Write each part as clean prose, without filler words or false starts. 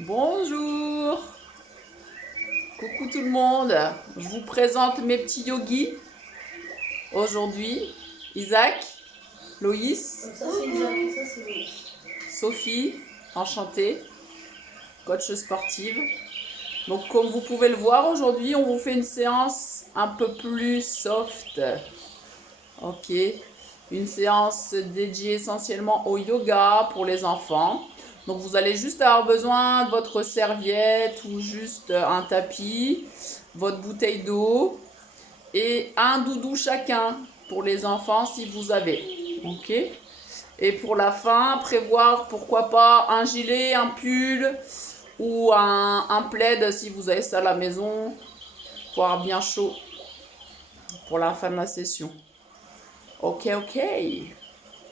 Bonjour, coucou tout le monde. Je vous présente mes petits yogis aujourd'hui. Isaac, Loïs, Ça c'est Isaac et ça c'est Loïs. Sophie, enchantée, coach sportive. Donc comme vous pouvez le voir aujourd'hui, on vous fait une séance un peu plus soft. Ok, une séance dédiée essentiellement au yoga pour les enfants. Donc vous allez juste avoir besoin de votre serviette ou juste un tapis, votre bouteille d'eau et un doudou chacun pour les enfants si vous avez. Ok. Et pour la fin, prévoir pourquoi pas un gilet, un pull ou un plaid si vous avez ça à la maison pour avoir bien chaud pour la fin de la session. Ok, ok.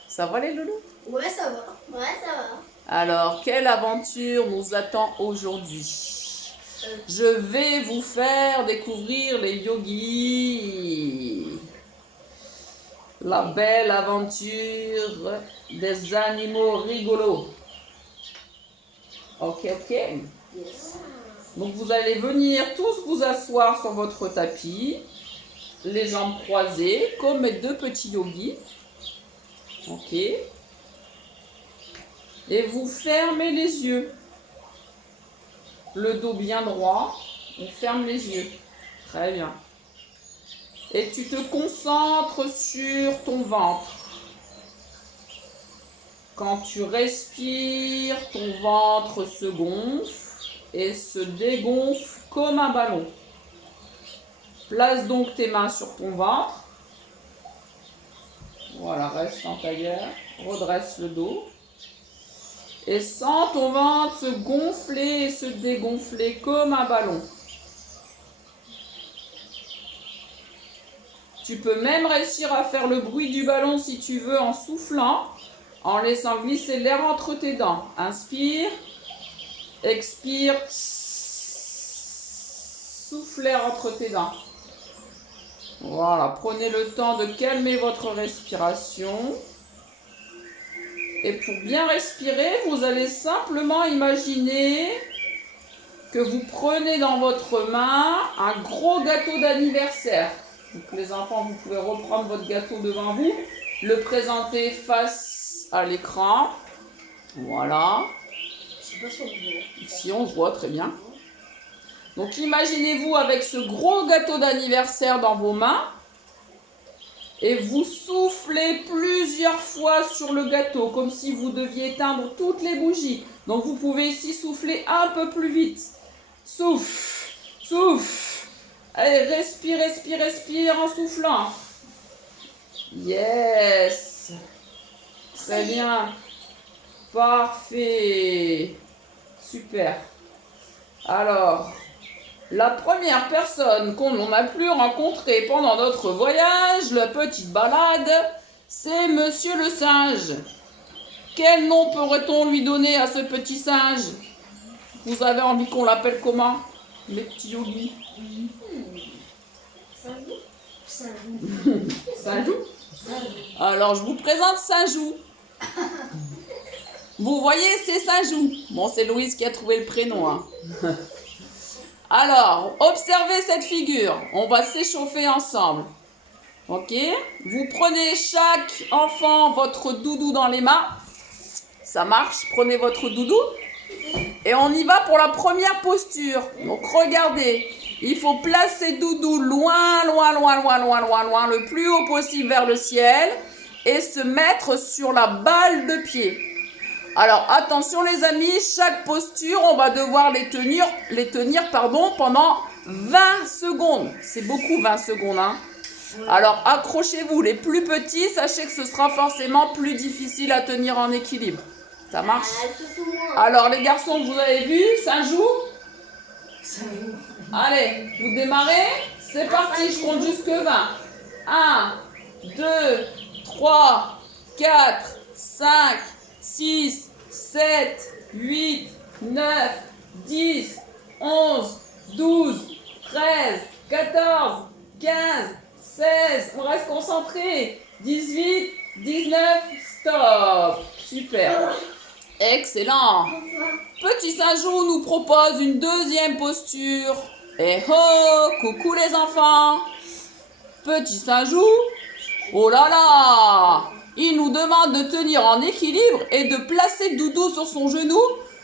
Ça va les loulous? Ouais, ça va. Ouais, ça va. Alors, quelle aventure nous attend aujourd'hui? Je vais vous faire découvrir les yogis. La belle aventure des animaux rigolos. Ok, ok. Yes. Donc vous allez venir tous vous asseoir sur votre tapis, les jambes croisées, comme mes deux petits yogis. Ok. Et vous fermez les yeux. Le dos bien droit. On ferme les yeux. Très bien. Et tu te concentres sur ton ventre. Quand tu respires, ton ventre se gonfle et se dégonfle comme un ballon. Place donc tes mains sur ton ventre. Voilà, reste en tailleur. Redresse le dos. Et sens ton ventre se gonfler et se dégonfler comme un ballon. Tu peux même réussir à faire le bruit du ballon si tu veux en soufflant, en laissant glisser l'air entre tes dents. Inspire, expire, souffle l'air entre tes dents. Voilà, prenez le temps de calmer votre respiration. Et pour bien respirer, vous allez simplement imaginer que vous prenez dans votre main un gros gâteau d'anniversaire. Donc les enfants, vous pouvez reprendre votre gâteau devant vous, le présenter face à l'écran. Voilà. Je sais pas si on voit. Ici, on voit très bien. Donc imaginez-vous avec ce gros gâteau d'anniversaire dans vos mains et vous soufflez plusieurs fois sur le gâteau comme si vous deviez éteindre toutes les bougies. Donc vous pouvez ici souffler un peu plus vite. Souffle, souffle. Allez, respire, respire, respire en soufflant. Yes. Très bien. Parfait. Super. Alors, la première personne qu'on n'a plus rencontrée pendant notre voyage, la petite balade, c'est Monsieur le singe. Quel nom pourrait-on lui donner à ce petit singe? Vous avez envie qu'on l'appelle comment? Les petits yogis. Sinjou? Alors, je vous présente Sinjou. Vous voyez, c'est Sinjou. Bon, c'est Louise qui a trouvé le prénom. Hein. Alors, observez cette figure. On va s'échauffer ensemble. Ok? Vous prenez chaque enfant votre doudou dans les mains. Ça marche. Prenez votre doudou. Et on y va pour la première posture. Donc, regardez. Il faut placer doudou loin, loin, loin, loin, loin, loin, loin, le plus haut possible vers le ciel. Et se mettre sur la balle de pied. Alors, attention les amis, chaque posture, on va devoir les tenir pendant 20 secondes. C'est beaucoup 20 secondes. Hein. Alors, accrochez-vous. Les plus petits, sachez que ce sera forcément plus difficile à tenir en équilibre. Ça marche? Alors, les garçons, vous avez vu, ça joue? Allez, vous démarrez? C'est parti, je compte jusque 20. 1, 2, 3, 4, 5, 6, 7, 8, 9, 10, 11, 12, 13, 14, 15, 16, on reste concentré, 18, 19, stop. Super. Excellent. Petit Saint-Jou nous propose une deuxième posture. Eh oh, coucou les enfants. Petit Saint-Jou, oh là là, il nous demande de tenir en équilibre et de placer Doudou sur son genou,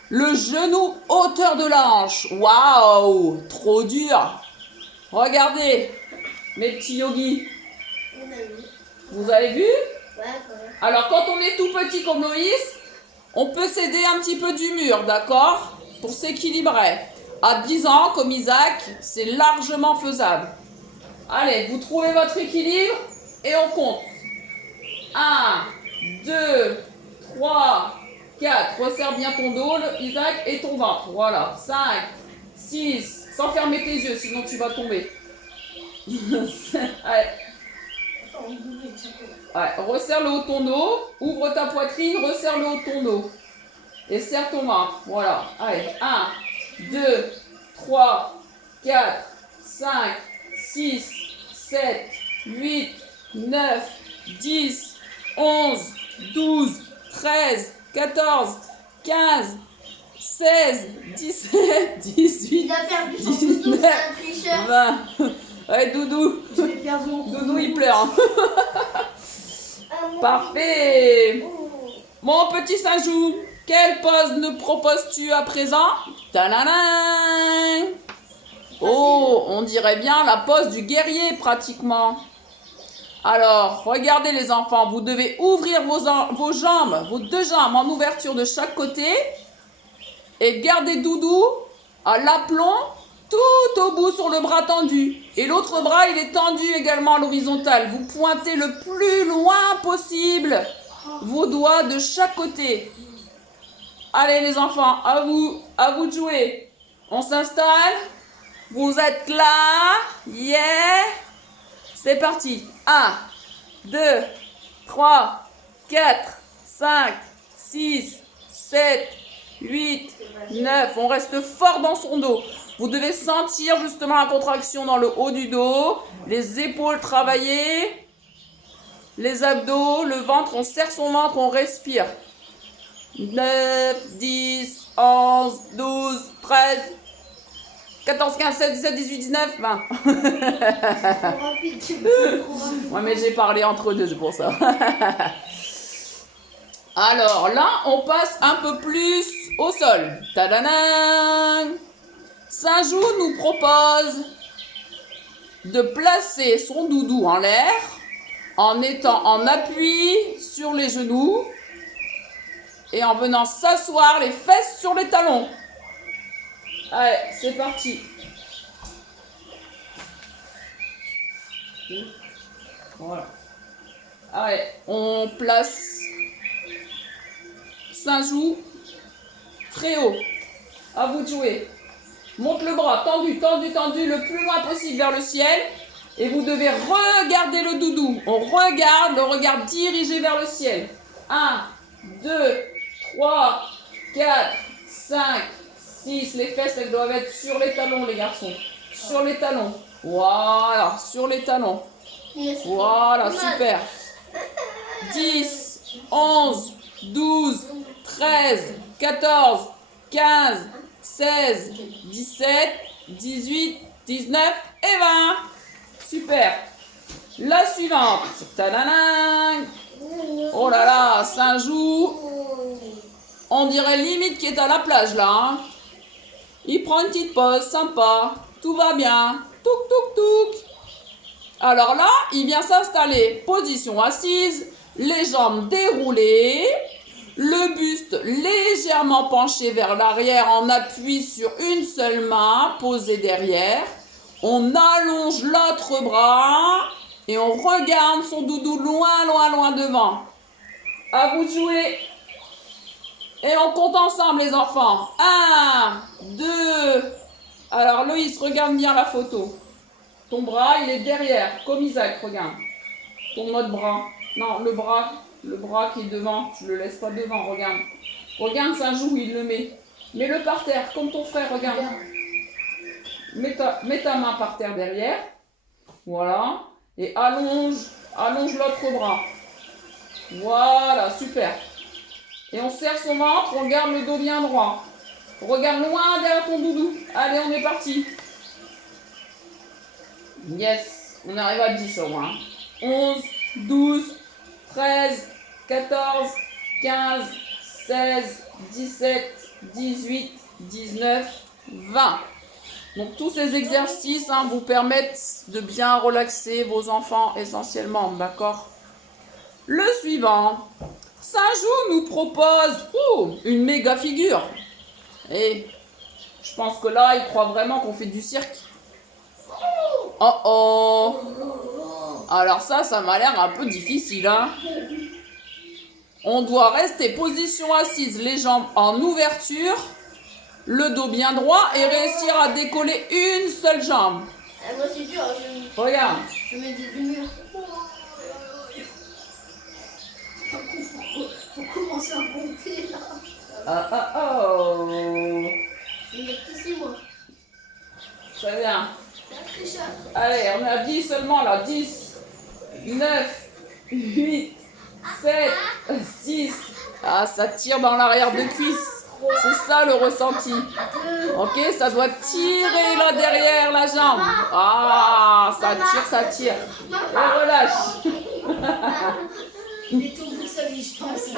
le genou hauteur de la hanche. Waouh, trop dur. Regardez, mes petits yogis. On a vu. Vous avez vu? Ouais, quand même. Alors quand on est tout petit comme Loïs, on peut s'aider un petit peu du mur, d'accord? Pour s'équilibrer. À 10 ans, comme Isaac, c'est largement faisable. Allez, vous trouvez votre équilibre et on compte. 1, 2, 3, 4. Resserre bien ton dos, Isaac, et ton ventre. Voilà. 5, 6. Sans fermer tes yeux, sinon tu vas tomber. Allez. Attends, on double une seconde. Ouais, resserre le haut de ton dos, ouvre ta poitrine, resserre le haut de ton dos. Et serre ton ventre. Voilà. Allez, 1, 2, 3, 4, 5, 6, 7, 8, 9, 10, 11, 12, 13, 14, 15, 16, 17, 18, Il a perdu son doudou, c'est un tricheur. 20. Ouais, Doudou. Je l'ai perdu en Doudou, il pleure. Parfait. Mon petit Saint-Jou, quelle pose nous proposes-tu à présent? Tadadam. Oh, on dirait bien la pose du guerrier pratiquement. Alors, regardez les enfants, vous devez ouvrir vos jambes, vos deux jambes en ouverture de chaque côté et garder Doudou à l'aplomb tout au bout sur le bras tendu. Et l'autre bras, il est tendu également à l'horizontale. Vous pointez le plus loin possible vos doigts de chaque côté. Allez les enfants, à vous de jouer. On s'installe. Vous êtes là. Yeah. C'est parti. 1, 2, 3, 4, 5, 6, 7, 8, 9. On reste fort dans son dos. Vous devez sentir justement la contraction dans le haut du dos, les épaules travailler, les abdos, le ventre, on serre son ventre, on respire. 9, 10, 11, 12, 13, 14, 15, 16, 17, 18, 19, 20. Trop rapide, tu peux trop rapide. Ouais, mais j'ai parlé entre deux, c'est pour ça. Alors là, on passe un peu plus au sol. Tadadam! Saint-Jou nous propose de placer son doudou en l'air en étant en appui sur les genoux et en venant s'asseoir les fesses sur les talons. Allez, c'est parti. Voilà. Allez, on place Saint-Jou très haut. À vous de jouer. Monte le bras, tendu, tendu, tendu, le plus loin possible vers le ciel. Et vous devez regarder le doudou. On regarde, le regard dirigé vers le ciel. 1, 2, 3, 4, 5, 6. Les fesses, elles doivent être sur les talons, les garçons. Sur les talons. Voilà, sur les talons. Yes. Voilà, super. 10, 11, 12, 13, 14, 15, 16, 17, 18, 19 et 20. Super. La suivante. Tadadam. Oh là là, Saint-Jou. On dirait limite qu'il est à la plage là. Hein. Il prend une petite pause, sympa. Tout va bien. Touk, touk, touk. Alors là, il vient s'installer. Position assise. Les jambes déroulées. Le buste légèrement penché vers l'arrière en appui sur une seule main posée derrière. On allonge l'autre bras et on regarde son doudou loin, loin, loin devant. À vous de jouer. Et on compte ensemble les enfants. 1, 2. Alors Loïs, regarde bien la photo. Ton bras, il est derrière, comme Isaac, regarde. Ton autre bras. Non, le bras qui est devant, tu le laisses pas devant, regarde. Regarde Saint-Jou, il le met. Mets-le par terre, comme ton frère, regarde. Mets ta main par terre derrière. Voilà. Et allonge l'autre bras. Voilà, super. Et on serre son ventre, on garde le dos bien droit. Regarde loin derrière ton doudou. Allez, on est parti. Yes, on arrive à 10 au moins. 11, 12, 13, 14, 15, 16, 17, 18, 19, 20. Donc tous ces exercices vous permettent de bien relaxer vos enfants essentiellement, d'accord? Le suivant, Saint-Jou nous propose une méga figure. Et je pense que là, il croit vraiment qu'on fait du cirque. Oh oh! Alors ça m'a l'air un peu difficile, hein? On doit rester position assise, les jambes en ouverture, le dos bien droit et réussir à décoller une seule jambe. Moi c'est dur, Regarde. je mets du mur. Faut commencer à compter là. Oh. Je vais mettre ici moi. Très bien. C'est un tricheur. Allez, on a 10 seulement là. 10, 9, 8, 7, 6. Ah, ça tire dans l'arrière de cuisse. C'est ça le ressenti. Ok, ça doit tirer là derrière la jambe. Ah, ça tire. Et relâche. Il est au bout de sa vie, je pense.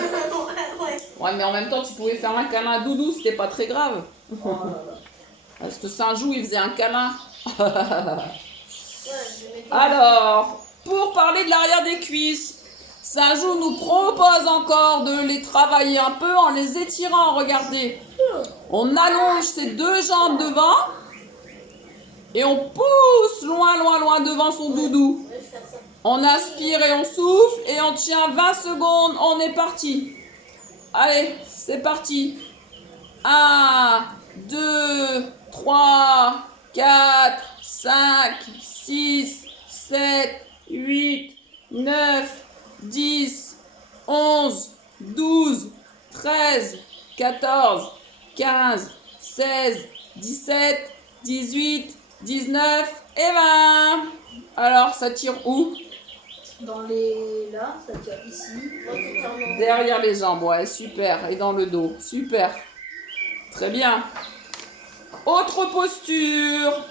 Ouais, mais en même temps, tu pouvais faire un câlin à doudou, c'était pas très grave. Parce que Saint-Jou, il faisait un câlin. Alors, pour parler de l'arrière des cuisses, Saint-Jou nous propose encore de les travailler un peu en les étirant. Regardez, on allonge ses deux jambes devant et on pousse loin, loin, loin devant son doudou. On inspire et on souffle et on tient 20 secondes. On est parti. Allez, c'est parti. 1, 2, 3, 4, 5, 6, 7, 8, 9, 10, 11, 12, 13, 14, 15, 16, 17, 18, 19 et 20. Alors, ça tire où? Dans les... là, ça tire ici. Derrière les jambes, ouais, super. Et dans le dos, super. Très bien. Autre posture.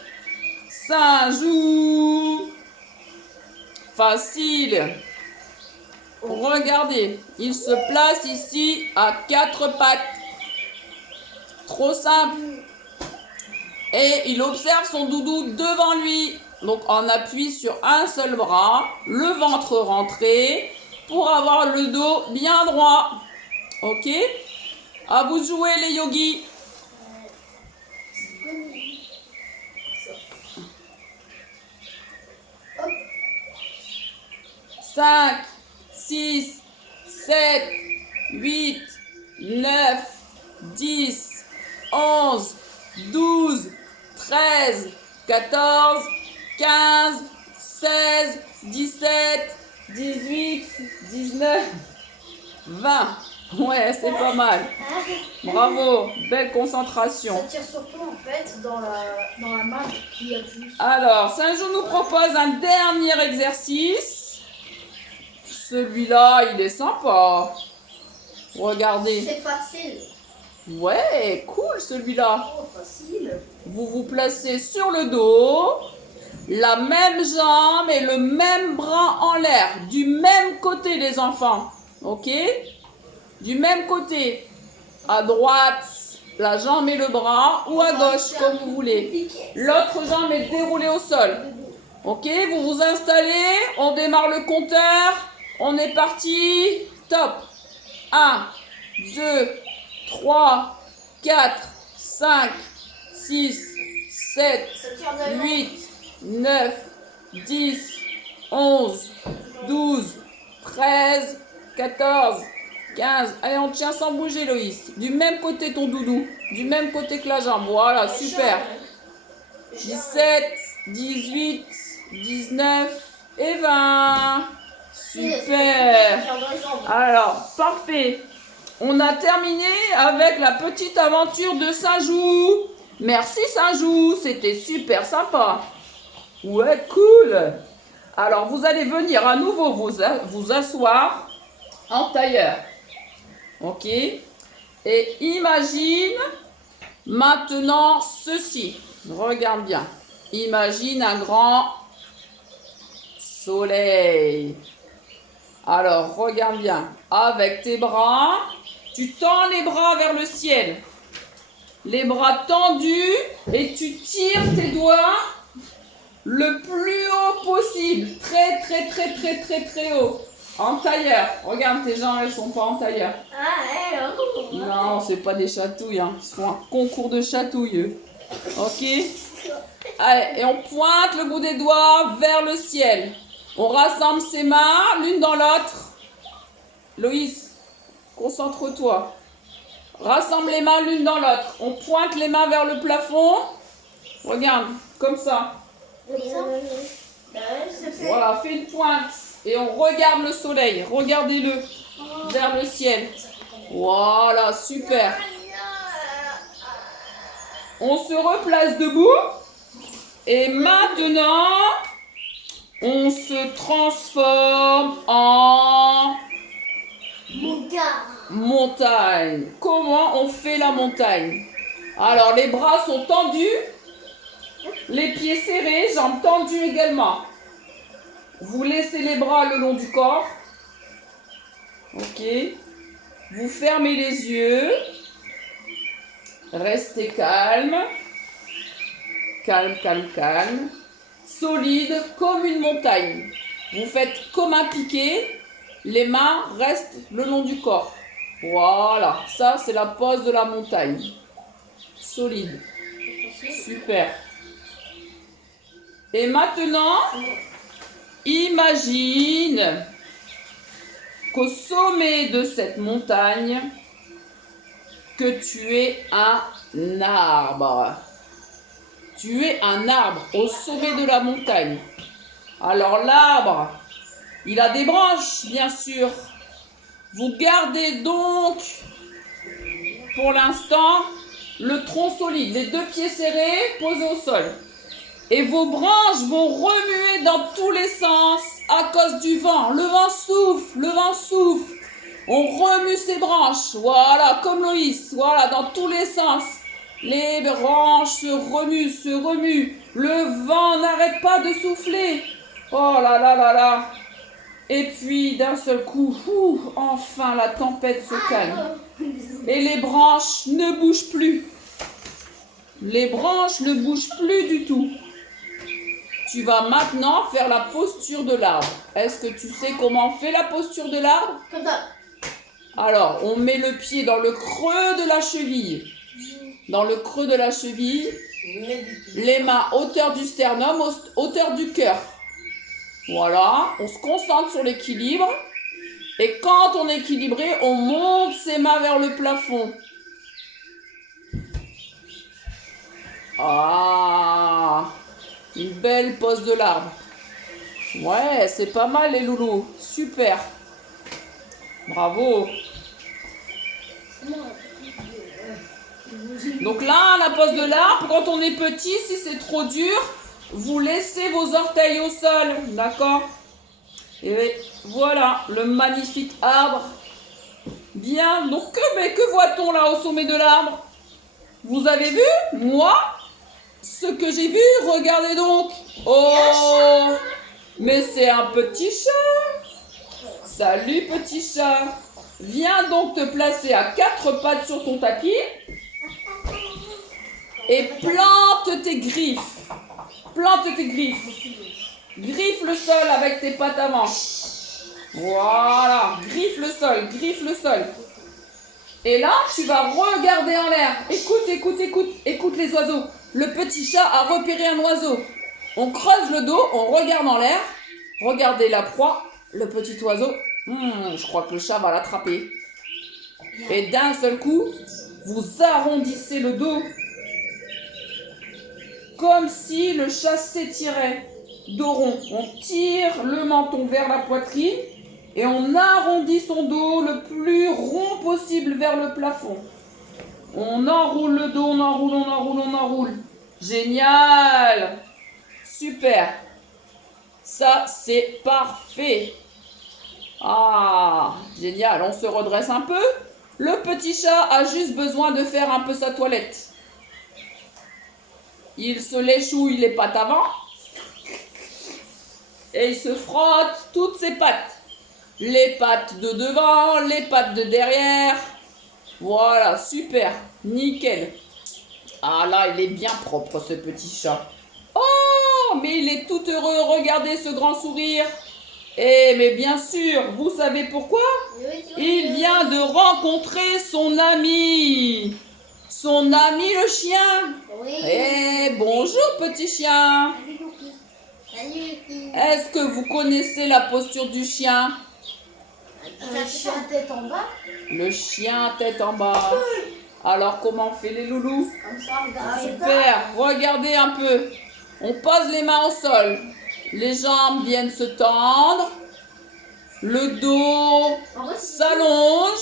Saint-Jou. Facile. Regardez, il se place ici à 4 pattes. Trop simple. Et il observe son doudou devant lui. Donc on appuie sur un seul bras, le ventre rentré, pour avoir le dos bien droit. Ok? À vous de jouer les yogis. 5, 6, 7, 8, 9, 10, 11, 12, 13, 14, 15, 16, 17, 18, 19, 20. Ouais, c'est pas mal. Bravo, belle concentration. Ça tire surtout en fait dans la main qui appuie. Alors, Saint-Jou nous propose un dernier exercice. Celui-là, il est sympa. Regardez. C'est facile. Ouais, cool celui-là. Oh, facile. Vous vous placez sur le dos, la même jambe et le même bras en l'air, du même côté les enfants, ok? Du même côté, à droite, la jambe et le bras, ou à gauche, comme vous voulez. L'autre jambe est déroulée au sol, ok? Vous vous installez, on démarre le compteur, on est parti, top! 1, 2, 3, 4, 5, 6, 7, 8, 9, 10, 11, 12, 13, 14, 15. Allez, on tient sans bouger, Loïs. Du même côté ton doudou. Du même côté que la jambe. Voilà, super. 17, 18, 19 et 20. Super. Alors, parfait. On a terminé avec la petite aventure de Saint-Jou. Merci Saint-Jou, c'était super sympa. Ouais, cool. Alors, vous allez venir à nouveau vous asseoir en tailleur. Ok. Et imagine maintenant ceci. Regarde bien. Imagine un grand soleil. Alors, regarde bien. Avec tes bras, tu tends les bras vers le ciel. Les bras tendus et tu tires tes doigts le plus haut possible. Très, très, très, très, très, très haut. En tailleur. Regarde, tes jambes, elles sont pas en tailleur. Non, c'est pas des chatouilles. Hein. Ils font un concours de chatouilles. Ok. Allez, et on pointe le bout des doigts vers le ciel. On rassemble ses mains l'une dans l'autre. Loïs, concentre-toi. Rassemble les mains l'une dans l'autre. On pointe les mains vers le plafond. Regarde, comme ça. Voilà, fais une pointe. Et on regarde le soleil. Regardez-le vers le ciel. Voilà, super. On se replace debout. Et maintenant, on se transforme en montagne. Comment on fait la montagne? Alors, les bras sont tendus, les pieds serrés, jambes tendues également. Vous laissez les bras le long du corps. Ok. Vous fermez les yeux. Restez calme. Calme, calme, calme. Solide comme une montagne. Vous faites comme un piqué. Les mains restent le long du corps. Voilà. Ça, c'est la pose de la montagne. Solide. Super. Et maintenant, imagine qu'au sommet de cette montagne, que tu es un arbre. Tu es un arbre au sommet de la montagne. Alors l'arbre, il a des branches, bien sûr. Vous gardez donc, pour l'instant, le tronc solide, les deux pieds serrés, posés au sol. Et vos branches vont remuer dans tous les sens à cause du vent. Le vent souffle, le vent souffle. On remue ses branches, voilà, comme Loïs, voilà, dans tous les sens. Les branches se remuent, se remuent. Le vent n'arrête pas de souffler. Oh là là là là. Et puis d'un seul coup, enfin la tempête se calme. Et les branches ne bougent plus. Les branches ne bougent plus du tout. Tu vas maintenant faire la posture de l'arbre. Est-ce que tu sais comment on fait la posture de l'arbre? Comme ça. Alors, on met le pied dans le creux de la cheville. Dans le creux de la cheville. Les mains hauteur du sternum, hauteur du cœur. Voilà, on se concentre sur l'équilibre. Et quand on est équilibré, on monte ses mains vers le plafond. Ah, une belle pose de l'arbre. Ouais, c'est pas mal les loulous. Super. Bravo. Donc là, la pose de l'arbre, quand on est petit, si c'est trop dur, vous laissez vos orteils au sol, d'accord? Et voilà, le magnifique arbre. Bien, donc que voit-on là au sommet de l'arbre? Vous avez vu? Moi, ce que j'ai vu, regardez donc. Oh, mais c'est un petit chat. Salut petit chat. Viens donc te placer à 4 pattes sur ton tapis et plante tes griffes. Plante tes griffes. Griffe le sol avec tes pattes avant. Voilà, griffe le sol, griffe le sol. Et là, tu vas regarder en l'air. Écoute les oiseaux. Le petit chat a repéré un oiseau. On creuse le dos, on regarde en l'air. Regardez la proie, le petit oiseau. Je crois que le chat va l'attraper. Et d'un seul coup, vous arrondissez le dos. Comme si le chat s'étirait. Dos rond. On tire le menton vers la poitrine. Et on arrondit son dos le plus rond possible vers le plafond. On enroule le dos, on enroule. Génial! Super! Ça, c'est parfait! Ah, génial! On se redresse un peu. Le petit chat a juste besoin de faire un peu sa toilette. Il se léchouille les pattes avant. Et il se frotte toutes ses pattes. Les pattes de devant, les pattes de derrière. Voilà, super, nickel. Ah là, il est bien propre ce petit chat. Oh, mais il est tout heureux, regardez ce grand sourire. Eh, mais bien sûr, vous savez pourquoi? Il vient de rencontrer son ami. Son ami le chien. Oui. Eh, bonjour petit chien. Salut. Est-ce que vous connaissez la posture du chien? Un chien tête en bas. Le chien tête en bas. Alors comment on fait les loulous? Comme ça, regardez. Super, regardez un peu. On pose les mains au sol. Les jambes viennent se tendre. Le dos s'allonge.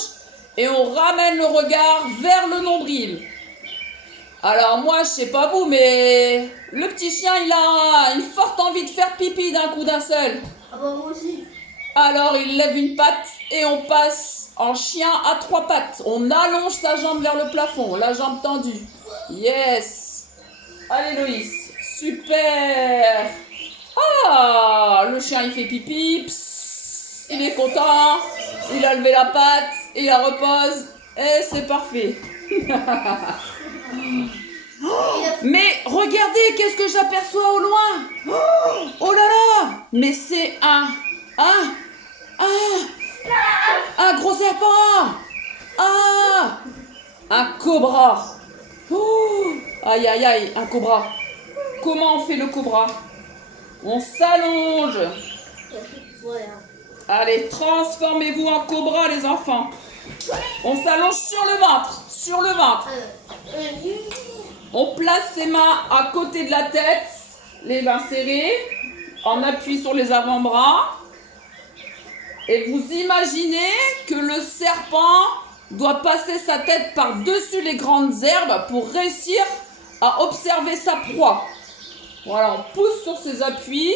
Et on ramène le regard vers le nombril. Alors moi, je sais pas vous, mais le petit chien, il a une forte envie de faire pipi d'un coup d'un seul. Ah bah moi aussi. Alors il lève une patte et on passe en chien à 3 pattes. On allonge sa jambe vers le plafond, la jambe tendue. Yes. Allez Loïs, super. Ah, le chien il fait pipi. Psst, il est content. Il a levé la patte, il la repose et c'est parfait. Mais regardez, qu'est-ce que j'aperçois au loin? Oh là là! Mais c'est un gros serpent! Ah! Un cobra! Oh, aïe aïe aïe, un cobra! Comment on fait le cobra? On s'allonge! Voilà. Allez, transformez-vous en cobra les enfants! On s'allonge sur le ventre! Sur le ventre! On place ses mains à côté de la tête, les mains serrées, en appui sur les avant-bras. Et vous imaginez que le serpent doit passer sa tête par-dessus les grandes herbes pour réussir à observer sa proie. Voilà, on pousse sur ses appuis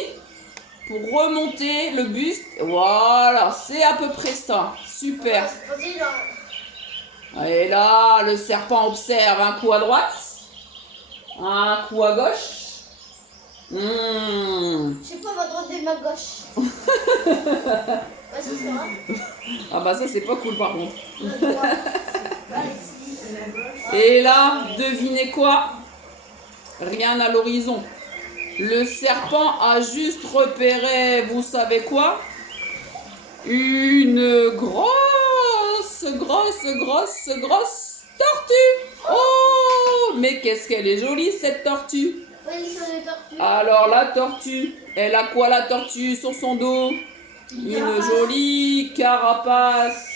pour remonter le buste. Voilà, c'est à peu près ça. Super. Et là, le serpent observe un coup à droite. Un coup à gauche. Je sais pas ma droite et ma gauche. Ouais, c'est ça. Ah bah ça c'est pas cool par contre. La droite, c'est pas ici, et la gauche. Et là, devinez quoi? Rien à l'horizon. Le serpent a juste repéré, vous savez quoi? Une grosse tortue. Oh, mais qu'est-ce qu'elle est jolie cette tortue. Oui, c'est les tortues. Alors la tortue, elle a quoi la tortue sur son dos? Une jolie carapace.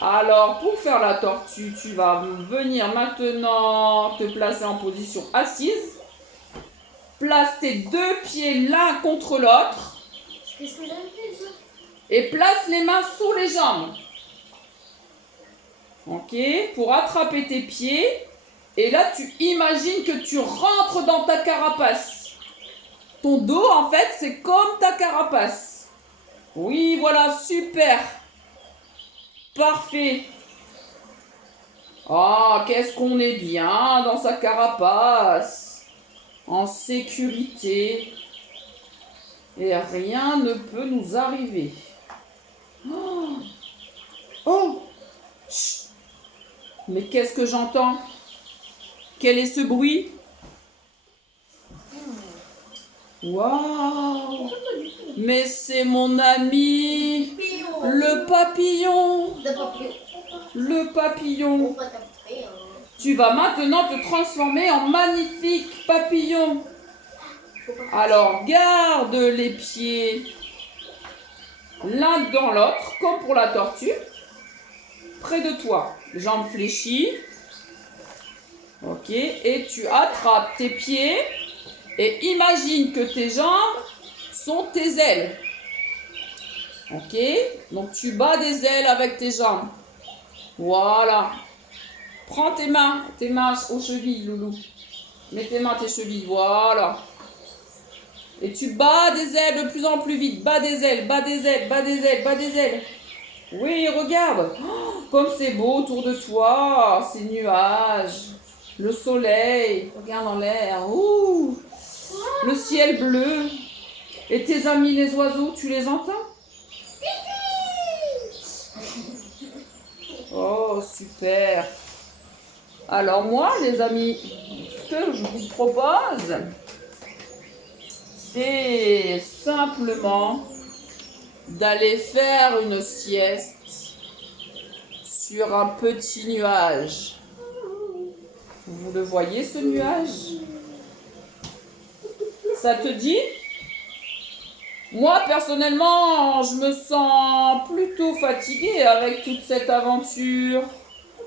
Alors pour faire la tortue, tu vas venir maintenant te placer en position assise. Place tes 2 pieds l'un contre l'autre. Qu'est-ce que j'avais fait ça? Et place les mains sous les jambes. Ok, pour attraper tes pieds. Et là, tu imagines que tu rentres dans ta carapace. Ton dos, en fait, c'est comme ta carapace. Oui, voilà, super. Parfait. Ah, qu'est-ce qu'on est bien dans sa carapace. En sécurité. Et rien ne peut nous arriver. Oh, oh. Chut. Mais qu'est-ce que j'entends? Quel est ce bruit? Waouh! Mais c'est mon ami, le papillon. Le papillon. Tu vas maintenant te transformer en magnifique papillon. Alors, garde les pieds l'un dans l'autre, comme pour la tortue. Près de toi, jambes fléchies. Ok, et tu attrapes tes pieds et imagine que tes jambes sont tes ailes. Ok, donc tu bats des ailes avec tes jambes. Voilà. Prends tes mains aux chevilles, loulou. Mets tes mains à tes chevilles, voilà. Et tu bats des ailes de plus en plus vite. Bats des ailes, bats des ailes, bats des ailes, bats des ailes. Oui, regarde. Oh, comme c'est beau autour de toi. Ces nuages. Le soleil. Regarde dans l'air. Ouh. Le ciel bleu. Et tes amis les oiseaux, tu les entends? Oh, super. Alors moi, les amis, ce que je vous propose, c'est simplement d'aller faire une sieste sur un petit nuage. Vous le voyez, ce nuage? Ça te dit? Moi, personnellement, je me sens plutôt fatiguée avec toute cette aventure.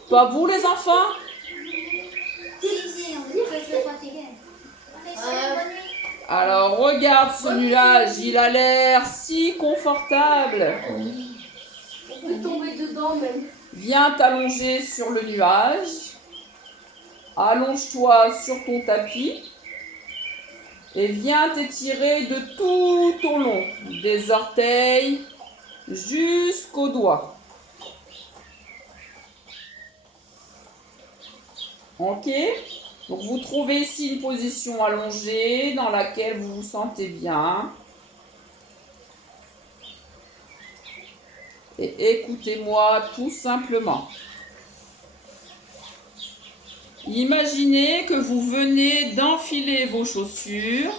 Pas vous, les enfants? Alors, regarde ce nuage, il a l'air si confortable. On peut tomber dedans même. Viens t'allonger sur le nuage. Allonge-toi sur ton tapis. Et viens t'étirer de tout au long, des orteils jusqu'aux doigts. Ok? Donc vous trouvez ici une position allongée dans laquelle vous vous sentez bien. Et écoutez-moi tout simplement. Imaginez que vous venez d'enfiler vos chaussures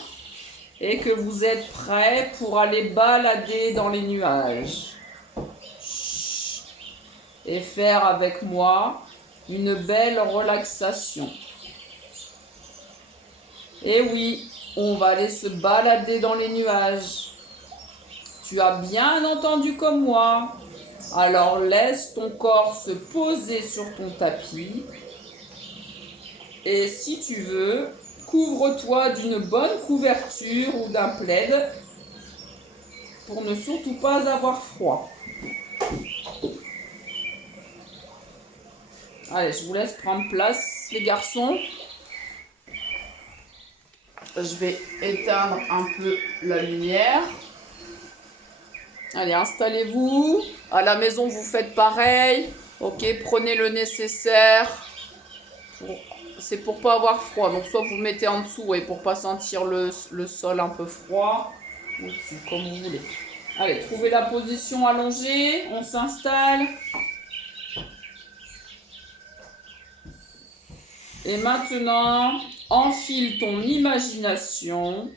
et que vous êtes prêt pour aller balader dans les nuages. Et faire avec moi une belle relaxation. Et oui, on va aller se balader dans les nuages. Tu as bien entendu comme moi. Alors laisse ton corps se poser sur ton tapis. Et si tu veux, couvre-toi d'une bonne couverture ou d'un plaid pour ne surtout pas avoir froid. Allez, je vous laisse prendre place, les garçons. Je vais éteindre un peu la lumière. Allez, installez-vous. À la maison, vous faites pareil. Ok, prenez le nécessaire. C'est pour pas avoir froid. Donc, soit vous mettez en dessous et pour pas sentir le sol un peu froid. Ou dessus, comme vous voulez. Allez, trouvez la position allongée. On s'installe. Et maintenant, enfile ton imagination.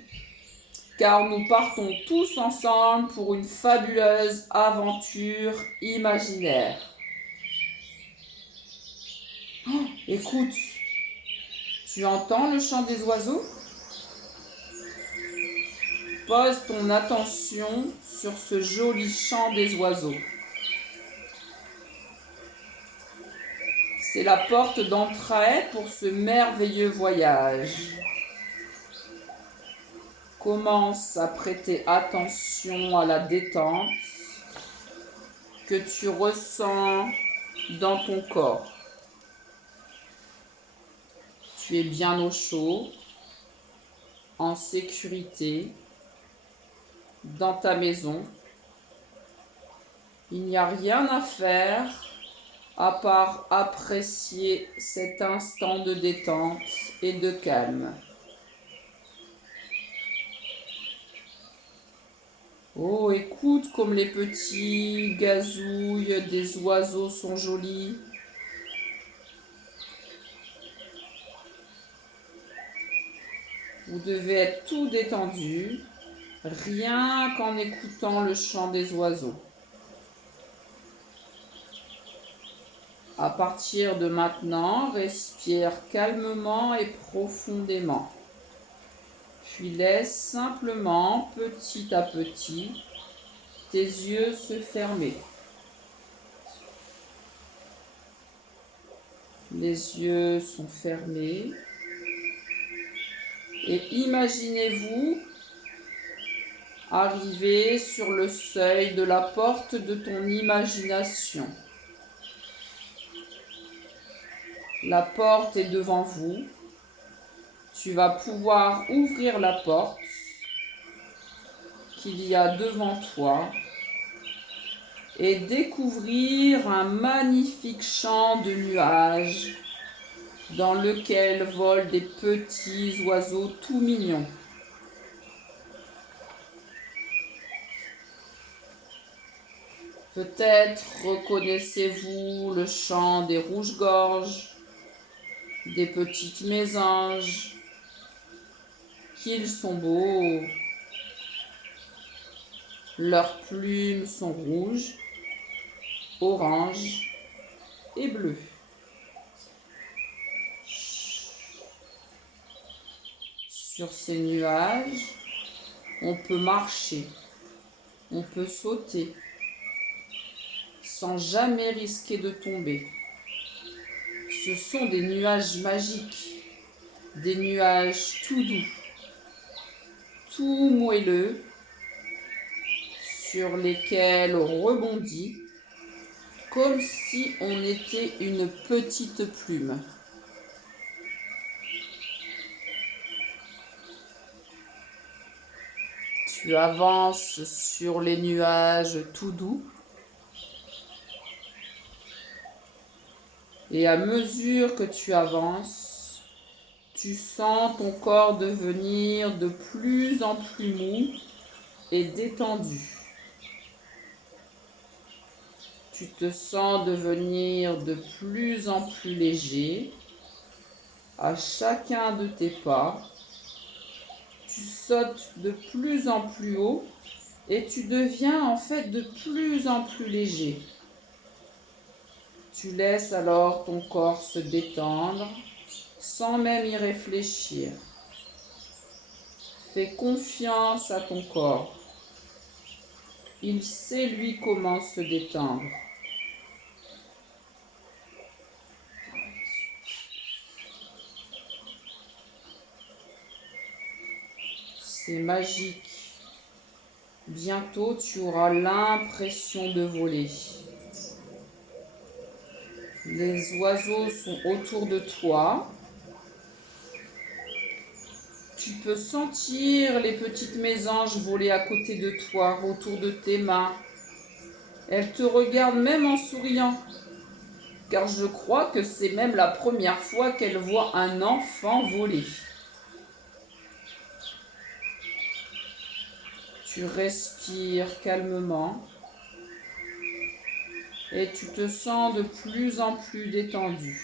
Car nous partons tous ensemble pour une fabuleuse aventure imaginaire. Oh, écoute, tu entends le chant des oiseaux? Pose ton attention sur ce joli chant des oiseaux. C'est la porte d'entrée pour ce merveilleux voyage. Commence à prêter attention à la détente que tu ressens dans ton corps. Tu es bien au chaud, en sécurité, dans ta maison. Il n'y a rien à faire à part apprécier cet instant de détente et de calme. Oh, écoute comme les petits gazouilles des oiseaux sont jolis. Vous devez être tout détendu, rien qu'en écoutant le chant des oiseaux. À partir de maintenant, respire calmement et profondément. Puis laisse simplement, petit à petit, tes yeux se fermer. Les yeux sont fermés. Et imaginez-vous arriver sur le seuil de la porte de ton imagination. La porte est devant vous. Tu vas pouvoir ouvrir la porte qu'il y a devant toi et découvrir un magnifique champ de nuages dans lequel volent des petits oiseaux tout mignons. Peut-être reconnaissez-vous le chant des rouges-gorges, des petites mésanges, qu'ils sont beaux. Leurs plumes sont rouges, oranges et bleues. Sur ces nuages, on peut marcher, on peut sauter, sans jamais risquer de tomber. Ce sont des nuages magiques, des nuages tout doux, tout moelleux, sur lesquels on rebondit, comme si on était une petite plume. Tu avances sur les nuages tout doux et à mesure que tu avances, tu sens ton corps devenir de plus en plus mou et détendu. Tu te sens devenir de plus en plus léger à chacun de tes pas. Tu sautes de plus en plus haut et tu deviens en fait de plus en plus léger. Tu laisses alors ton corps se détendre sans même y réfléchir. Fais confiance à ton corps. Il sait lui comment se détendre. C'est magique. Bientôt, tu auras l'impression de voler. Les oiseaux sont autour de toi. Tu peux sentir les petites mésanges voler à côté de toi, autour de tes mains. Elles te regardent même en souriant, car je crois que c'est même la première fois qu'elles voient un enfant voler. Tu respires calmement et tu te sens de plus en plus détendu.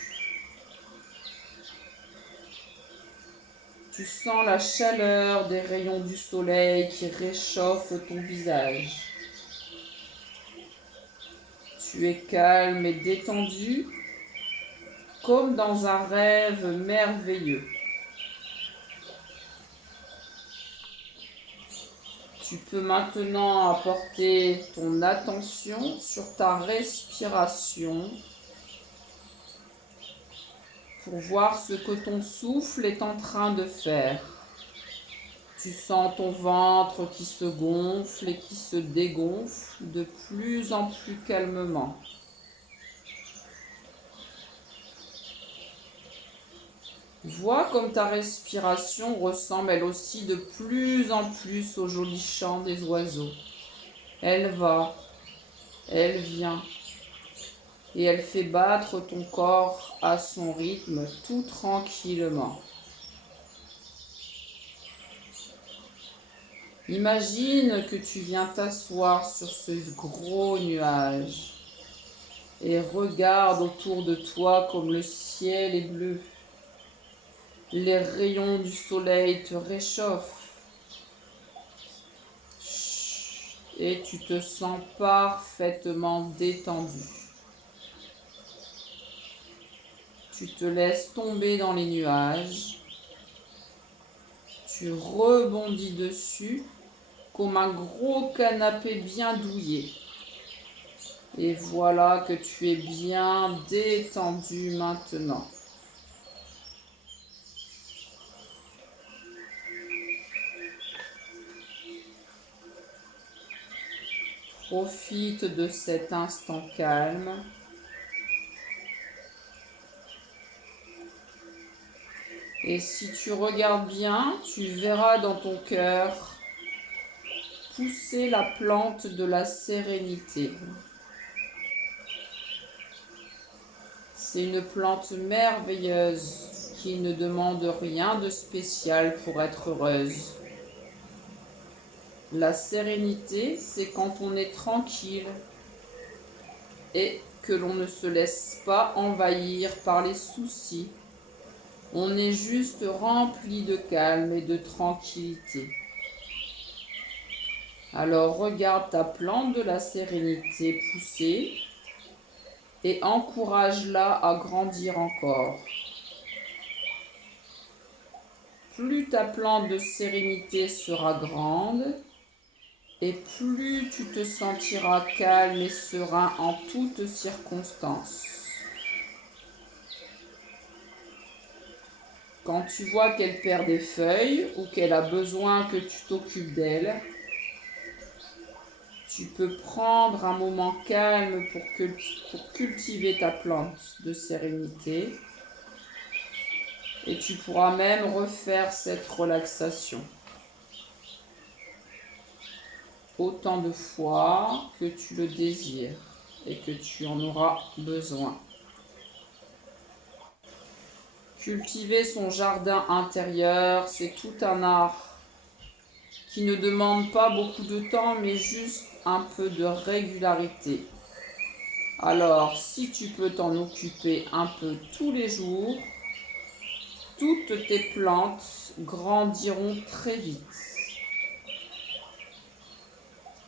Tu sens la chaleur des rayons du soleil qui réchauffent ton visage. Tu es calme et détendu, comme dans un rêve merveilleux. Tu peux maintenant apporter ton attention sur ta respiration pour voir ce que ton souffle est en train de faire. Tu sens ton ventre qui se gonfle et qui se dégonfle de plus en plus calmement. Vois comme ta respiration ressemble elle aussi de plus en plus au joli chant des oiseaux. Elle va, elle vient, et elle fait battre ton corps à son rythme tout tranquillement. Imagine que tu viens t'asseoir sur ce gros nuage et regarde autour de toi comme le ciel est bleu. Les rayons du soleil te réchauffent et tu te sens parfaitement détendu. Tu te laisses tomber dans les nuages, tu rebondis dessus comme un gros canapé bien douillet. Et voilà que tu es bien détendu maintenant. Profite de cet instant calme. Et si tu regardes bien, tu verras dans ton cœur pousser la plante de la sérénité. C'est une plante merveilleuse qui ne demande rien de spécial pour être heureuse. La sérénité, c'est quand on est tranquille et que l'on ne se laisse pas envahir par les soucis. On est juste rempli de calme et de tranquillité. Alors regarde ta plante de la sérénité pousser et encourage-la à grandir encore. Plus ta plante de sérénité sera grande et plus tu te sentiras calme et serein en toutes circonstances. Quand tu vois qu'elle perd des feuilles ou qu'elle a besoin que tu t'occupes d'elle, tu peux prendre un moment calme pour cultiver ta plante de sérénité et tu pourras même refaire cette relaxation autant de fois que tu le désires et que tu en auras besoin. Cultiver son jardin intérieur, c'est tout un art qui ne demande pas beaucoup de temps, mais juste un peu de régularité. Alors, si tu peux t'en occuper un peu tous les jours, toutes tes plantes grandiront très vite.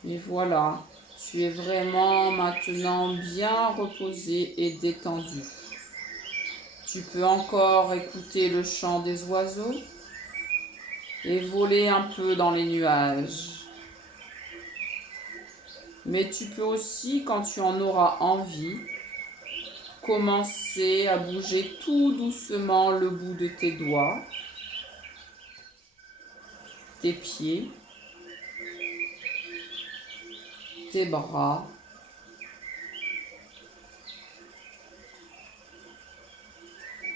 Et voilà, tu es vraiment maintenant bien reposé et détendu. Tu peux encore écouter le chant des oiseaux et voler un peu dans les nuages. Mais tu peux aussi, quand tu en auras envie, commencer à bouger tout doucement le bout de tes doigts, tes pieds, tes bras,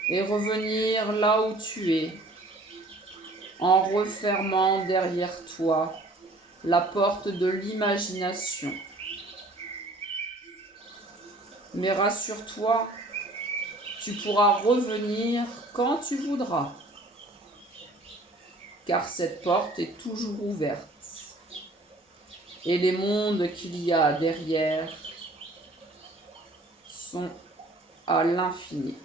et revenir là où tu es, en refermant derrière toi la porte de l'imagination. Mais rassure-toi, tu pourras revenir quand tu voudras, car cette porte est toujours ouverte. Et les mondes qu'il y a derrière sont à l'infini.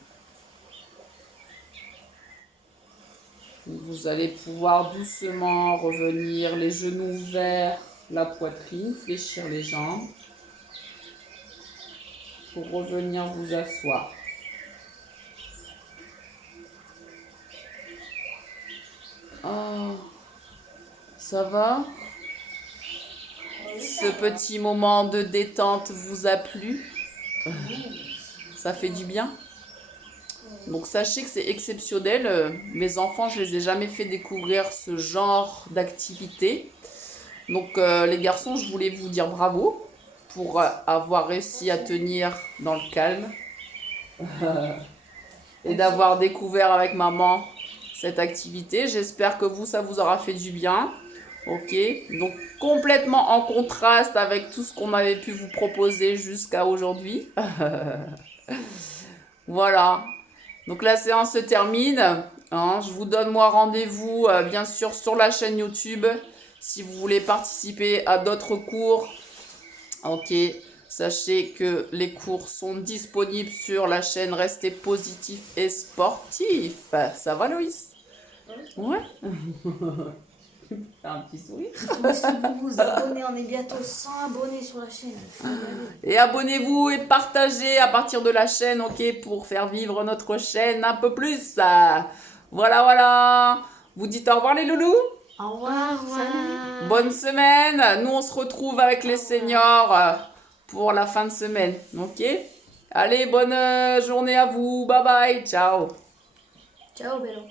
Vous allez pouvoir doucement revenir les genoux vers la poitrine, fléchir les jambes pour revenir vous asseoir. Oh, ça va? Ce petit moment de détente vous a plu? Ça fait du bien? Donc sachez que c'est exceptionnel. Mes enfants, je les ai jamais fait découvrir ce genre d'activité. Donc les garçons, je voulais vous dire bravo pour avoir réussi à tenir dans le calme et d'avoir découvert avec maman cette activité. J'espère que vous, ça vous aura fait du bien. Ok, donc complètement en contraste avec tout ce qu'on avait pu vous proposer jusqu'à aujourd'hui. Voilà. Donc la séance se termine. Hein. Je vous donne moi rendez-vous bien sûr sur la chaîne YouTube si vous voulez participer à d'autres cours. Ok, sachez que les cours sont disponibles sur la chaîne Restez positif et sportif. Ça va Loïs? Ouais. Un petit sourire. Si vous vous abonnez, on est bientôt 100 abonnés sur la chaîne. Et abonnez-vous et partagez à partir de la chaîne, ok, pour faire vivre notre chaîne un peu plus. Voilà, voilà. Vous dites au revoir les loulous. Au revoir. Salut. Bonne semaine. Nous, on se retrouve avec les seniors pour la fin de semaine, ok. Allez, bonne journée à vous. Bye bye. Ciao. Ciao, Bello.